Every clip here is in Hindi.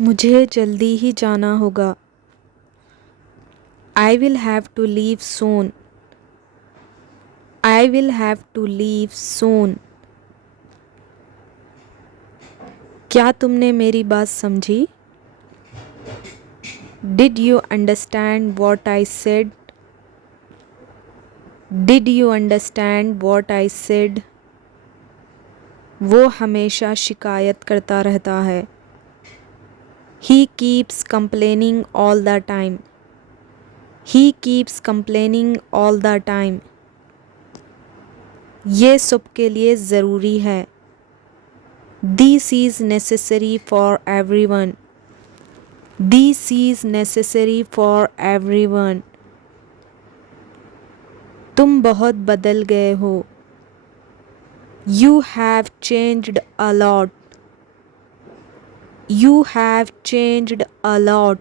मुझे जल्दी ही जाना होगा। I will have to leave soon. I will have to leave soon. क्या तुमने मेरी बात समझी? Did you understand what I said? Did you understand what I said? वो हमेशा शिकायत करता रहता है। He keeps complaining all the time. He keeps complaining all the time. ये सबके लिए ज़रूरी है। This is necessary for everyone. This is necessary for everyone. तुम बहुत बदल गए हो। You have changed a lot. You have changed a lot.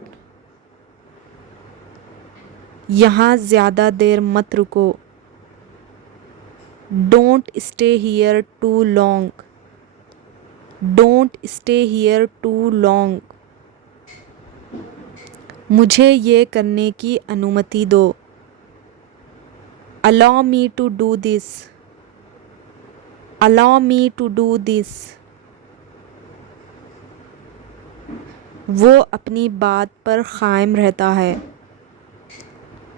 यहाँ ज़्यादा देर मत रुको। Don't stay here too long. Don't stay here too long. मुझे ये करने की अनुमति दो। Allow me to do this. Allow me to do this. वो अपनी बात पर कायम रहता है।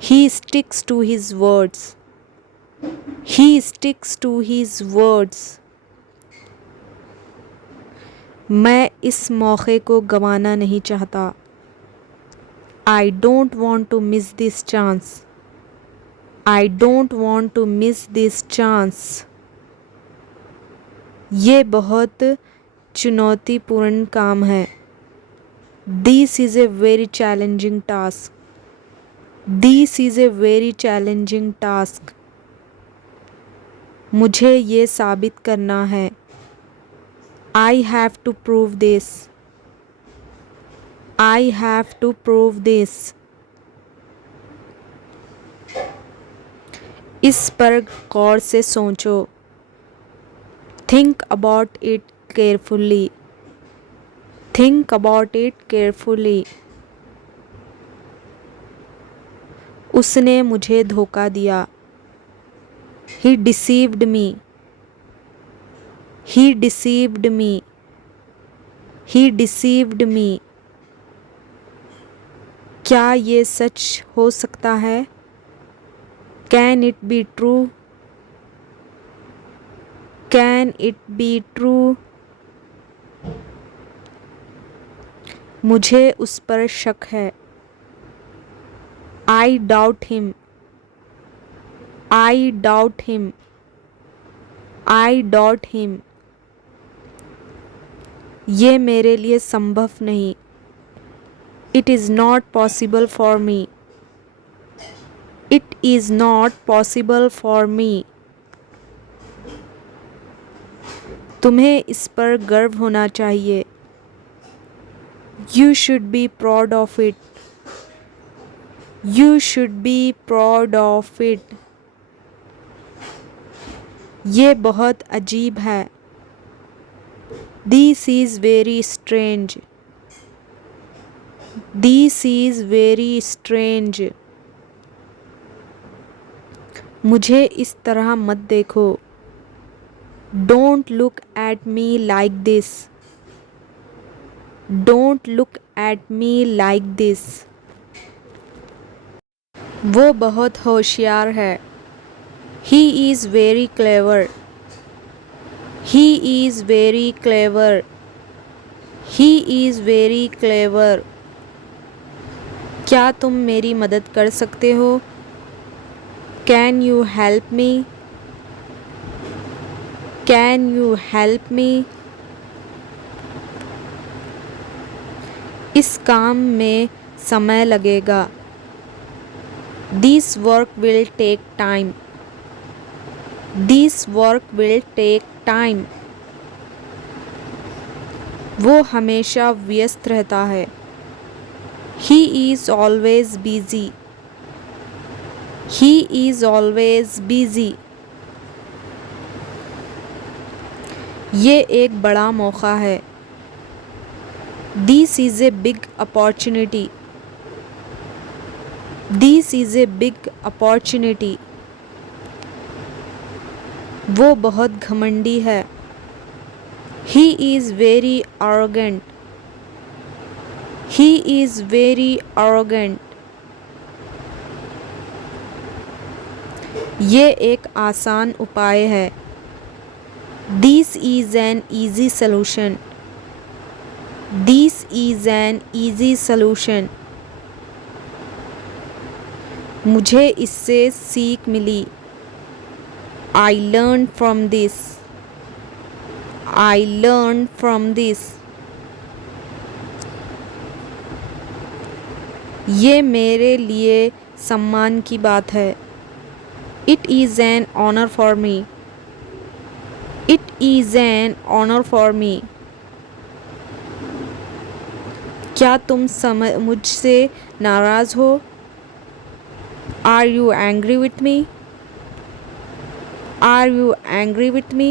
He sticks to his words. He sticks to his words. मैं इस मौके को गंवाना नहीं चाहता। I don't want to miss this chance. I don't want to miss this chance. ये बहुत चुनौतीपूर्ण काम है। This is a very challenging task. This is a very challenging task. मुझे ये साबित करना है। I have to prove this. I have to prove this. इस पर गौर से सोचो। Think about it carefully. Think about it carefully. उसने मुझे धोखा दिया। He deceived me. He deceived me. He deceived me. क्या ये सच हो सकता है? Can it be true? Can it be true? मुझे उस पर शक है। I doubt him. I doubt him. I doubt him. ये मेरे लिए संभव नहीं। It is not possible for me. It is not possible for me. तुम्हें इस पर गर्व होना चाहिए। You should be proud of it. You should be proud of it. ये बहुत अजीब है। This is very strange. This is very strange. मुझे इस तरह मत देखो। Don't look at me like this. Don't look at me like this. वो बहुत होशियार है। He is very clever. He is very clever. He is very clever. क्या तुम मेरी मदद कर सकते हो? Can you help me? Can you help me? इस काम में समय लगेगा। This work will take time. This work will take time. वो हमेशा व्यस्त रहता है। He is always busy. He is always busy. ये एक बड़ा मौका है। This is a big opportunity. This is a big opportunity. वो बहुत घमंडी है. He is very arrogant. He is very arrogant. ये एक आसान उपाय है. This is an easy solution. This is an easy solution. मुझे इससे सीख मिली. I learned from this. I learned from this. ये मेरे लिए सम्मान की बात है. It is an honor for me. It is an honor for me. क्या तुम मुझसे नाराज़ हो? Are you angry with me? Are you angry with me?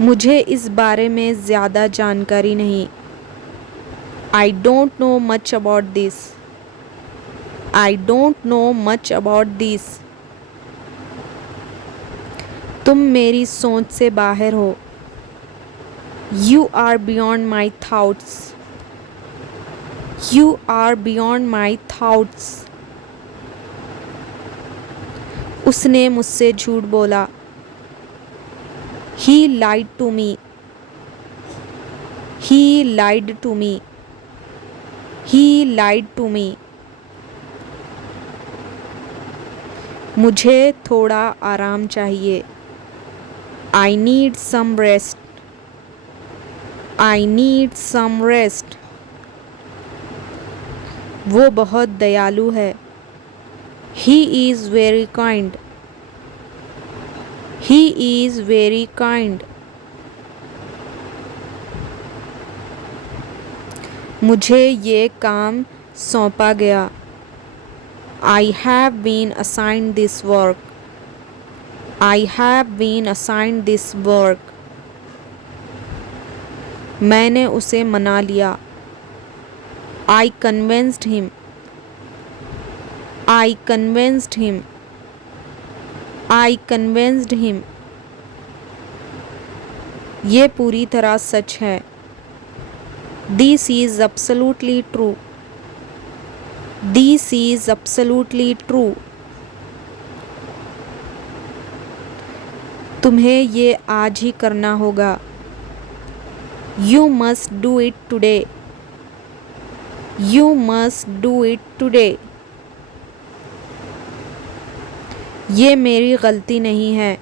मुझे इस बारे में ज़्यादा जानकारी नहीं. I don't know much about this. I don't know much about this. तुम मेरी सोच से बाहर हो. You are beyond my thoughts. You are beyond my thoughts. उसने मुझसे झूठ बोला. He lied to me. He lied to me. He lied to me. मुझे थोड़ा आराम चाहिए. I need some rest. I need some rest. वो बहुत दयालु है. He is very kind. He is very kind. मुझे ये काम सौंपा गया. I have been assigned this work. I have been assigned this work. मैंने उसे मना लिया. I convinced him. I convinced him. I convinced him. ये पूरी तरह सच है. This is absolutely true. This is absolutely true. तुम्हें ये आज ही करना होगा. You must do it today. You must do it today. ये मेरी गलती नहीं है.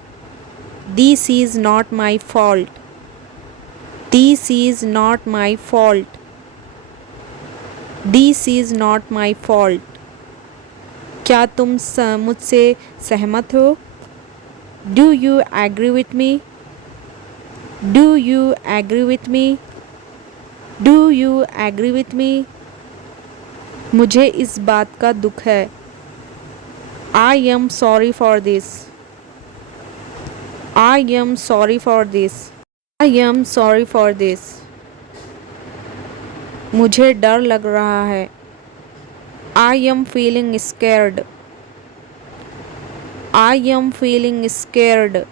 This is not my fault. This is not my fault. This is not my fault. क्या तुम मुझसे सहमत हो? Do you agree with me? Do you agree with me? Do you agree with me? मुझे इस बात का दुख है. I am sorry for this. I am sorry for this. I am sorry for this. मुझे डर लग रहा है. I am feeling scared. I am feeling scared.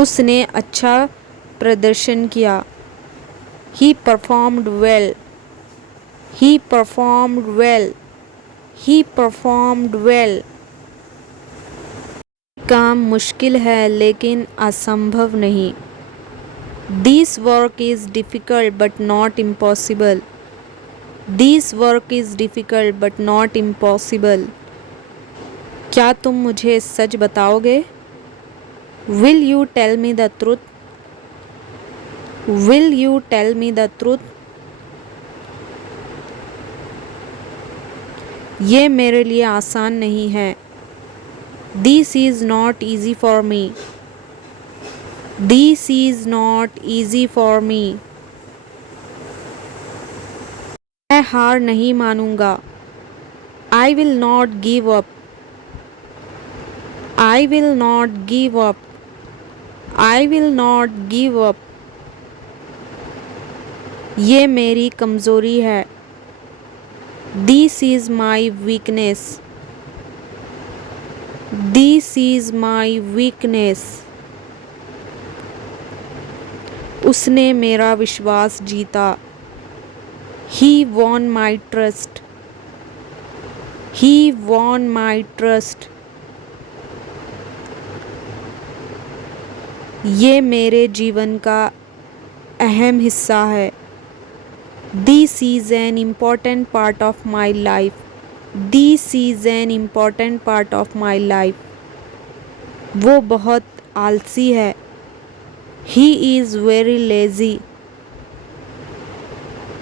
उसने अच्छा प्रदर्शन किया. He performed well. He performed well. He performed well. काम मुश्किल है लेकिन असंभव नहीं. This work is difficult but not impossible. This work is difficult but not impossible. क्या तुम मुझे सच बताओगे? Will you tell me the truth? Will you tell me the truth? ये मेरे लिए आसान नहीं है. This is not easy for me. This is not easy for me. मैं हार नहीं मानूंगा. I will not give up. I will not give up. I will not give up. ये मेरी कमज़ोरी है. This is my weakness. This is my weakness. उसने मेरा विश्वास जीता. He won my trust. He won my trust. ये मेरे जीवन का अहम हिस्सा है. This is an important part of my life. This is an important part of my life. वो बहुत आलसी है. He is very lazy.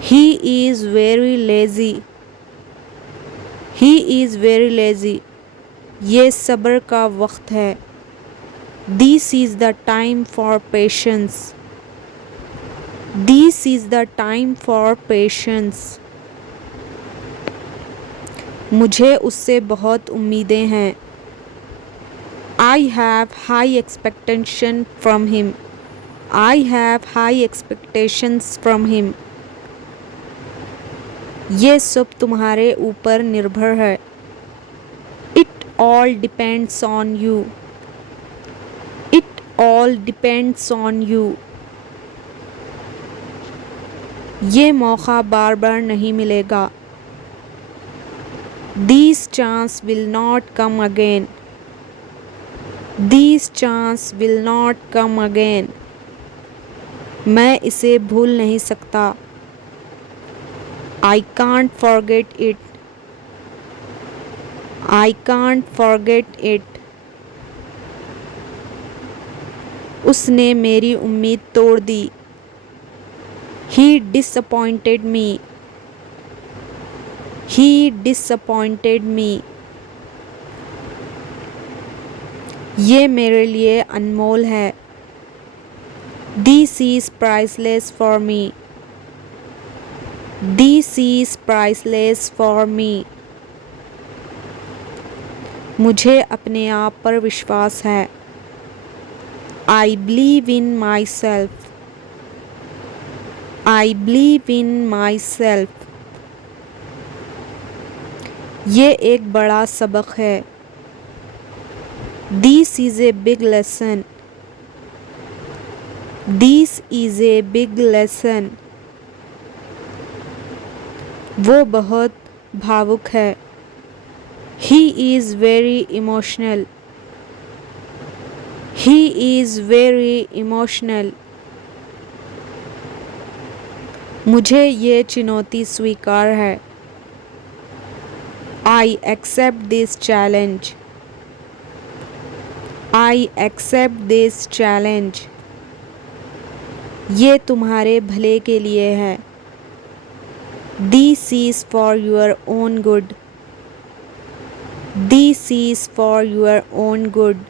He is very lazy. He is very lazy. ये सब्र का वक्त है. This is the time for patience. This is the time for patience. मुझे उससे बहुत उम्मीदें हैं. I have high expectation from him. I have high expectations from him. ये सब तुम्हारे ऊपर निर्भर है. It all depends on you. It all depends on you. ये मौका बार बार नहीं मिलेगा. This chance will not come again. This chance will not come again. मैं इसे भूल नहीं सकता. I can't forget it. I can't forget it. उसने मेरी उम्मीद तोड़ दी. He disappointed me. He disappointed me. ये मेरे लिए अनमोल है. This is priceless for me. This is priceless for me. मुझे अपने आप पर विश्वास है. I believe in myself. I believe in myself. ये एक बड़ा सबक है. This is a big lesson. This is a big lesson. वो बहुत भावुक है. He is very emotional. He is very emotional. मुझे ये चुनौती स्वीकार है. I accept this challenge. I accept this challenge. ये तुम्हारे भले के लिए है. This is for your own good. This is for your own good.